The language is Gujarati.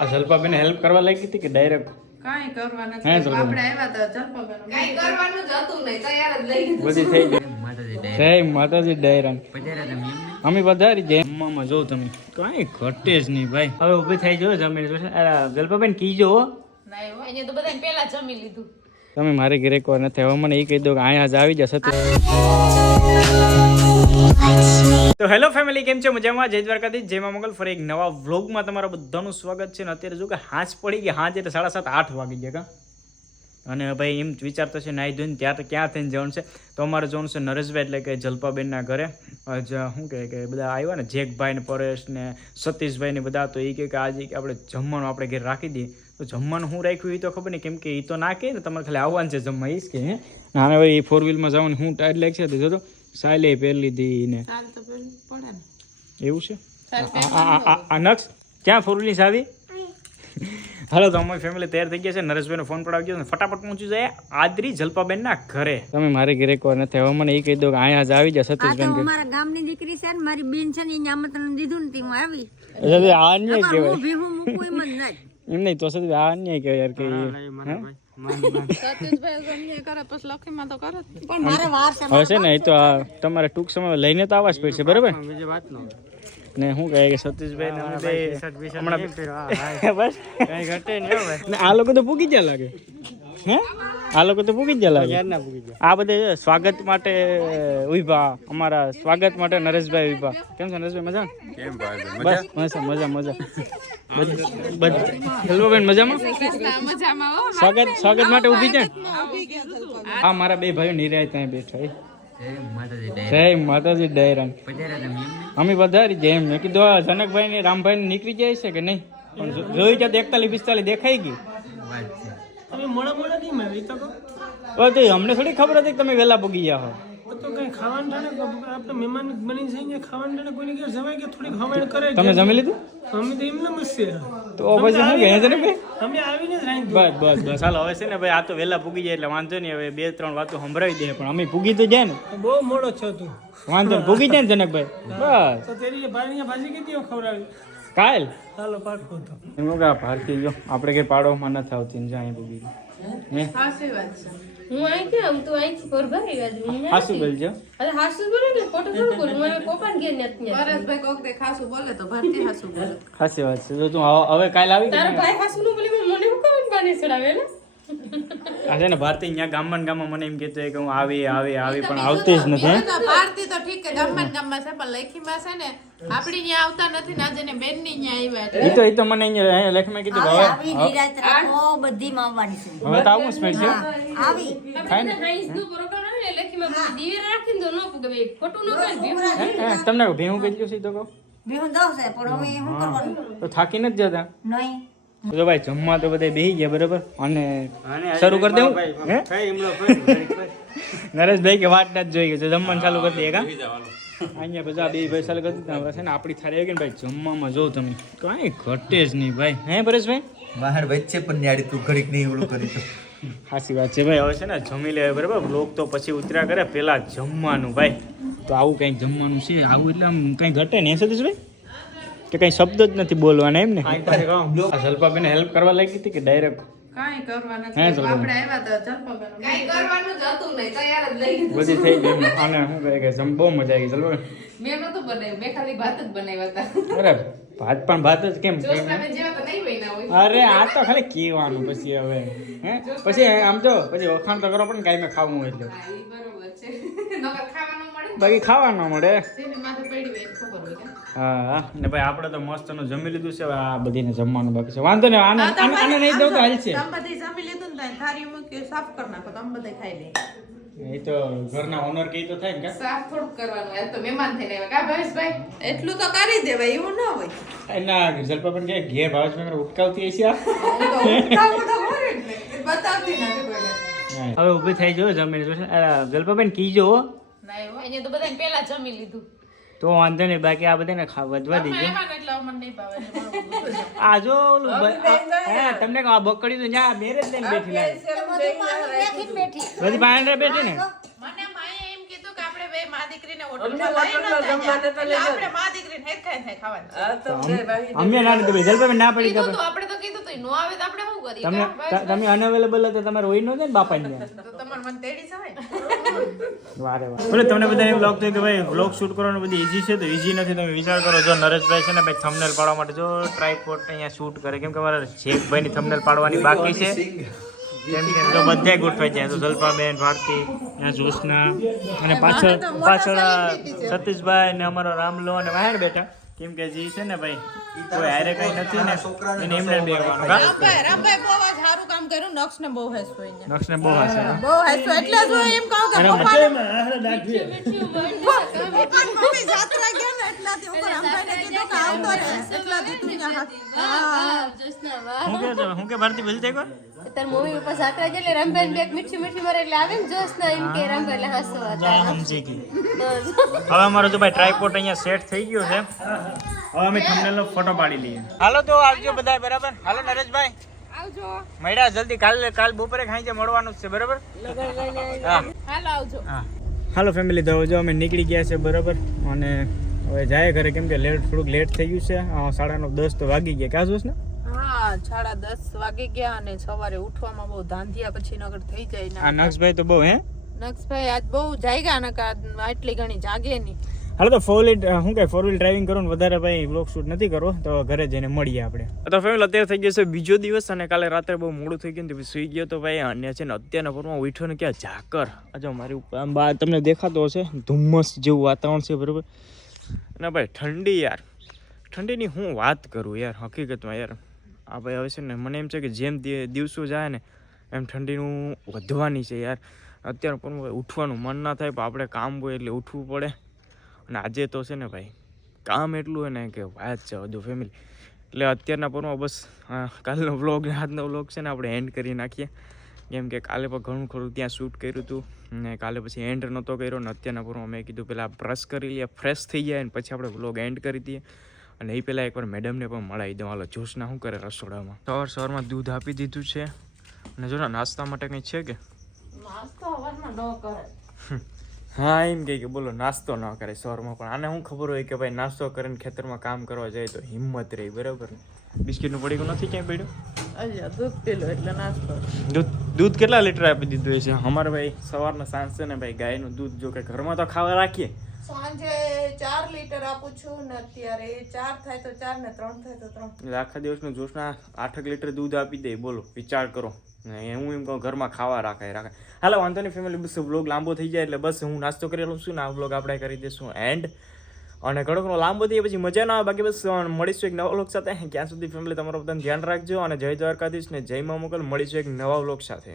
આ જલ્પાબેન હેલ્પ કરવા લાગી હતી કે ડાયરેક્ટ કાંઈ કરવા હે, આપણે આવ્યા તો જલપાબેન કાંઈ કરવાનું જ હતું નહીં તૈયાર જ લઈ બધી થઈ ગઈ. જય માતાજી ડાયરા અમે પધારી જય. અમ્મામાં જો તમે કાંઈ ઘટે જ નહીં ભાઈ. હવે ઊભી થઈ જો જમીન જોશે. અરે, જલપાબેન કીજો. નહીં હો. અહીંયા તો બધાને પહેલા જમી લીધું. તમે મારે ઘરે એક નથી હવે મને એ કહી દો કે અહીંયા જ આવી જશે તો હેલો ફેમિલી, કેમ છે? મજામાં? જય દ્વારકાથી જય મા મંગલ. ફરી એક નવા વ્લોગમાં તમારા બધાનું સ્વાગત છે. ને અત્યારે જો કે હાંસ પડી ગઈ. હાંજ એટલે સાડા સાત, આઠ વાગી ગયા અને ભાઈ એમ વિચારતો છે નાઈ ધોઈને ત્યાં ક્યાં થઈને જવાનું છે? તો અમારે જવાનું છે નરેશભાઈ એટલે કે જલપાબેનના ઘરે. શું કહે કે બધા આવ્યા ને? જેકભાઈ ને પરેશ ને સતીશભાઈ ને બધા. તો એ કહે કે આજે આપણે જમવાનું આપણે ઘરે રાખી દઈએ. તો જમવાનું હું રાખ્યું એ તો ખબર નહીં. કેમ કે એ તો ના કહે ને, તમારે ખાલી આવવાનું છે જમવા. એ કે હે? અને હવે એ ફોર વ્હીલમાં જવાનું, હું ટાયર લાગશે તો સાયલે પહેરી લીધી ને. એવું છે? આ- નક્ષ ક્યાં ફોર વ્હીલની સાવી હાલો તો અમારી ફેમિલી તૈયાર થઈ ગયા છે. નરેશભાઈનો ફોન પડાવી ગયો ફટાફટ પહોંચી જાય આદરી જલપાબેનના ઘરે. તમે મારે ઘરે એક નથી હવે મને એ કહી દો કે અહીંયા જ આવી જાય મારા સતીશબેન કે અમારા ગામની દીકરી છે ને. મારી બેન છે ને એને આમંત્રણ દીધું ને તે હું આવી. એટલે આ અન્યાય કહેવાય. હું ભીહું મૂકું એમ જ નહીં. એમ નહીં તો સતી આ અન્યાય કહેવાય યાર કે હે? સતીશભાઈ ગમે એ કરે પછી લખીમાં તો કરે જ ને. પણ મારે વાર છે હવે છે ને એ તો આ તમારે ટૂંક સમય લઈને તો આવવા જ પડશે બરાબર? ને શું કહે કે સતીશભાઈ ને અમે હમણાં બસ. કઈ ઘટે નહીં ને આ લોકો તો પૂગી ગયા લાગે. હે? આ લોકો તો ભૂકી ગયા. લાગે આ બધે સ્વાગત માટે ઊભા અમારા સ્વાગત માટે નરેશભાઈ ઊભા કેમ છે નરેશભાઈ મજા? બસ મજા? મજા મજા બધ બેન મજામાં? મજામાં સ્વાગત સ્વાગત માટે ઊભી છે? આ મારા બે ભાઈઓ નિરાય ત્યાં બેઠા. જય માતાજી ડાયરાન અમે પધારી જય એમ મેં કીધું આ જનકભાઈ ને રામભાઈ નીકળી જાય છે કે નહીં? પણ જોઈ જાય એકતાલીસ પિસ્તાલીસ દેખાઈ ગઈ. મોડા મોડા તો અમને થોડી ખબર હતી કે તમે વેલા ભૂગી ગયા હો. તો કઈ ખાવાનું ટાણે આપણે મહેમાન બની છે ખાવાનું ટાણે કોઈની ઘેર જવાય કે થોડીક હવાણ કરે તમે જમી લીધું? અમે તો એમને મસ્તી તો પછી શું કહે છે ને ભાઈ અમે આવીને જ રાંધી બસ બસ બસ. હાલો હવે છે ને ભાઈ આ તો ભૂગી જાય એટલે વાંધો નહીં હવે બે ત્રણ વાતો સંભળાવી દે પણ અમે ભૂગી તો જાય ને. બહુ મોડો છો તું. વાંધો ભૂગી જાય ને જનકભાઈ. બસ. તો તેરી ભાજી કેટલી ખવડાવી? કાલ હાલો પાડકો તો એનો કા ભારતી જો આપણે કઈ પાડોમાં નથી આવતી ને અહીં પૂગી હે? સાચી વાત છે. હું અહીંથી આમ તું આઈ પર ભરી બાજુ હું હાસુ બોલજો. અરે હાસુ બોલે ને ખોટું થોડું બોલું હું કોપાન ને નથી પરેશભાઈ કોક દે ખાસું બોલે તો ભારતી હાસુ બોલે. સાચી વાત છે. જો તું હવે- કાલ આવી તારો ને? ભાઈ હાસુ નું બોલી મને હું કોણ બની ચડાવે ને? આ ને ભારતી અહીંયા ગામમાં ગામમાં મને એમ કહેતો છે કે હું આવી આવી આવી પણ આવતી જ નથી ભારતી તો ઠીક છે ગામમાં ગામમાં છે પણ લખીમાં છે ને આપણી ત્યાં આવતા નથી ને આજે બેનની ત્યાં આવ્યા એટલે. ઈ તો ઈ તો મને અહીંયા લેખમાં કીધું હવે આવી નિરાત રાખો બધી માં છે. હવે તો આવું આવી. હાઈસ દુ ને? લેખીમાં રાખીને ન ખોટું ન કરે તમને ભેહું કેટલું સીધો તો કહો. ભીહું દઉં છે પણ હવે શું કરવાનું? તો થાકી નથી જતા? નહીં. તો ભાઈ જમવા તો બધા બેહી ગયા બરાબર? અને શરૂ કરી દેવું? હે? નરેશભાઈ કે વાત જ જોઈ ગઈ તો જમવાનું ચાલુ કરી દઈએ કા અહીંયા બધા બે ભાઈ સાલ હવે છે ને આપણી થાળી આવી ગઈ ને ભાઈ જમવામાં જો તમે. કાંઈ ઘટે જ નહીં ભાઈ. હે પરેશભાઈ? બહાર વચ્ચે પણ ન્યાડી તું ઘડીક નહીં ઓલું કરી તો સાચી વાત છે ભાઈ. હવે છે ને જમી લે બરાબર. લોક તો પછી ઉતર્યા કરે. પેલા જમવાનું ભાઈ. તો આવું કંઈક જમવાનું છે. આવું એટલે આમ કંઈ ઘટે ને સતીશભાઈ? કે કંઈ શબ્દ જ નથી બોલવાના એમ ને? આ જલપાબેન હેલ્પ કરવા લાગી હતી કે ડાયરેક્ટ કાંઈ કરવા હે, નથી. જલપાબેન? આપણે આવ્યા તો જલપાબેન કાંઈ કરવાનું જ હતું નહીં તૈયાર જ લઈ બધી થઈ ગઈ અને શું કહે કે જમ બહુ મજા આવી જલપાબેન મેં નતું બનાવ્યું. મેં ખાલી ભાત જ બનાવ્યા હતા અરે ભાત પણ ભાત જ કેમ? અરે આ તો ખાલી કહેવાનું પછી હવે. હે? પછી આમ જો પછી વખાણ તો કરો પણ કાંઈ મેં ખાવું એટલે. હા, બરોબર છે. નકર ખાવાનું મળે. બાકી ખાવાનું મળે. માથે પડી ખબર હોય કે. હા ને ભાઈ આપણે તો મસ્તનું જમી લીધું છે. આ બધીને જમવાનું બાકી છે. વાંધો નહીં આને આને નહીં દઉં તો હાલશે. તમે બધી જમી લીધું ને થારી મૂકી સાફ કરી નાખો તમે બધા ખાઈ લે. એ તો ઘરના ઓનર કહી તો થાય ને કા? સાફ થોડુંક કરવાનું આ તો મહેમાન થઈને આવ્યા. કા ભાવેશભાઈ? એટલું તો કરી દેવાય એવું ન હોય. એના જલપાપન કે ઘેર ભાવેશ મેં ઉટકાવતી હશે આ. હું તો ઉઠાવું તો ખરી જ ને. એ બતાવતી નથી કોઈને. હવે ઊભી થઈ જો જમીન જોશે જલપાબેન કીજો. ના એવું? અહીંયા તો બધાને પહેલા જમી લીધું. તો વાંધો નહીં બાકી આ બધાને વધવા દેજો જ. આ જો ઓલું હે તમને કહું બકડી તો ન્યા મેરેજ લઈને બેઠી. બધી પાંડે બેઠી ને? એમ દીકરીને લઈ આપણે મા દીકરીને હેરખાઈ થાય ખાવાની. અમે ના પડી ખબર તો આપણે તો કીધું તો નો આવે તો આપણે શું કરીએ? તમે તમે અનઅવેલેબલ હતા તમારે હોય ને બાપા ને તો તમારે મને તેડી જવાય. વારે વારે. તમને બધા એવું લાગતું હોય કે ભાઈ વ્લોગ શૂટ કરવાનું બધી ઈઝી છે તો ઈઝી નથી તમે વિચાર કરો. જો નરેશભાઈ છે ને ભાઈ થંબનેલ પાડવા માટે જો ટ્રાયપોડ અહીંયા શૂટ કરે. કેમ કે મારે શેખભાઈની થંબનેલ પાડવાની બાકી છે. કેમ કે તો બધે ગોઠવાઈ જાય તો જલ્પાબેન ભારતી અહીંયા જ્યોત્સના અને પાછળ પાછળ આ સતીશભાઈ ને અમારો રામલો અને વાહેણ બેઠા. કેમ કે જે છે ને ભાઈ? કોઈ હારે કઈ નથી ને. એને એમને બેવાનું કા રામભાઈ રામભાઈ બહુ જ સારું કામ કર્યું. નક્ષને બહુ હેસવું અહીંયા. નક્ષને બહુ હશે બહુ હેસવું એટલે જ હું એમ કહું કે પપ્પાને- પપ્પાને મમ્મી જાત્રા ગયા ને એટલાથી હું રામભાઈને કીધું કે આવતો રહે. એટલાથી તું ત્યાં હાથ- હા. હું કે છે? હું કે ભારતી બોલતે કોઈ? તાર મમ્મી પપ્પા સાકરા છે એટલે રામભાઈ બેગ મીઠી મીઠી મારે એટલે આવે ને જોશ ના એમ કે રામભાઈ એટલે હસતો હતા હવે અમારો જો ભાઈ ટ્રાયપોર્ટ અહીંયા સેટ થઈ ગયો છે. હવે અમે ફોટો પાડી લઈએ. હાલો તો આવજો બધા બરાબર? હાલો નરેશભાઈ. આવજો. મળ્યા જલ્દી કાલે કાલ બપોરે ખાઈ મળવાનું છે બરાબર? હા. હાલો આવજો. હા. હાલો ફેમિલી તો જો અમે નીકળી ગયા છે બરાબર? અને હવે જાય ઘરે કેમ કે લેટ થોડુંક લેટ થઈ ગયું છે. સાડા નવ દસ તો વાગી ગયા. ક્યાં જોશ ને? હા સાડા દસ વાગી ગયા અને સવારે ઉઠવામાં બહુ ધાંધિયા પછી નગર થઈ જાય આ ને નક્ષભાઈ તો બહુ હે? નક્ષભાઈ આજ બહુ જાગ્યા ને આટલી ઘણી જાગે નહીં. હાલો તો ફોર વ્હીલ શું કહે? ફોર વ્હીલ ડ્રાઇવિંગ કરો ને વધારે ભાઈ બ્લોક શૂટ નથી કરવો તો ઘરે જઈને મળીએ આપણે. તો ફેમિલી અત્યારે થઈ ગયો છે બીજો દિવસ અને કાલે રાત્રે બહુ મોડું થઈ ગયું ને સુઈ ગયો તો ભાઈ અને છે ને અત્યારના પરમાં ઉઠ્યો ને ક્યાં ઝાકર. અજો મારી ઉપર આમ બહાર તમને દેખાતો હશે ધુમ્મસ જેવું વાતાવરણ છે બરાબર. અને ભાઈ ઠંડી યાર. ઠંડીની હું વાત કરું યાર હકીકતમાં યાર. આ ભાઈ હવે છે ને મને એમ છે કે જેમ દિવસો જાય ને એમ ઠંડીનું વધવાની છે યાર. અત્યારે પણ ઉઠવાનું મન ના થાય, પણ આપણે કામ હોય એટલે ઉઠવું પડે. અને આજે તો છે ને ભાઈ, કામ એટલું હોય ને કે વાત છે બધું ફેમિલી એટલે અત્યારના પરમાં બસ કાલનો વ્લોગ ને આજનો વ્લોગ છે ને આપણે એન્ડ કરી નાખીએ. કેમ કે કાલે પણ ઘણું ખરું ત્યાં શૂટ કર્યું હતું ને કાલે પછી એન્ડ નહોતો કર્યો ને અત્યારના પરમાં મેં કીધું પહેલાં બ્રશ કરી લઈએ ફ્રેશ થઈ જાય ને પછી આપણે વ્લોગ એન્ડ કરી દઈએ. અને એ પહેલાં એકવાર મેડમને પણ મળાવી દઉં. હાલો જોશના શું કરે રસોડામાં? સવાર સવારમાં દૂધ આપી દીધું છે. અને જો નાસ્તા માટે કંઈ છે કે? હા એમ કહે કે બોલો નાસ્તો ન કરે સવારમાં પણ. આને શું ખબર હોય કે ભાઈ નાસ્તો કરીને ખેતરમાં કામ કરવા જાય તો હિંમત રહી બરાબર ને? બિસ્કિટનું પડીકું નથી ક્યાંય પડ્યું? દૂધ પીલો એટલે નાસ્તો. દૂધ? દૂધ કેટલા લીટર આપી દીધું છે? અમારે ભાઈ સવારના સાંજ છે ને ભાઈ ગાયનું દૂધ જો કે ઘરમાં તો ખાવા રાખીએ. સાંજે ચાર લીટર આપું છું ને અત્યારે ચાર થાય તો ચાર ને ત્રણ થાય તો ત્રણ. એટલે આખા દિવસનું જોશના આઠક લીટર દૂધ આપી દે બોલો વિચાર કરો. ને હું એમ કહું ઘરમાં ખાવા રાખાય રાખાય. હાલો વાંધો નહીં ફેમિલી બસ બ્લોગ લાંબો થઈ જાય એટલે બસ હું નાસ્તો કરી લઉં છું ને આ બ્લોગ આપણે કરી દઈશું. એન્ડ અને ઘણો લાંબો થઈ પછી મજા ના આવે, બાકી બસ મળીશું એક નવા વ્લોગ સાથે. ક્યાં સુધી ફેમિલી તમારો બધાને ધ્યાન રાખજો અને જય દ્વારકાધીશ ને જય મા મોકલ મળીશું એક નવા વ્લોગ સાથે.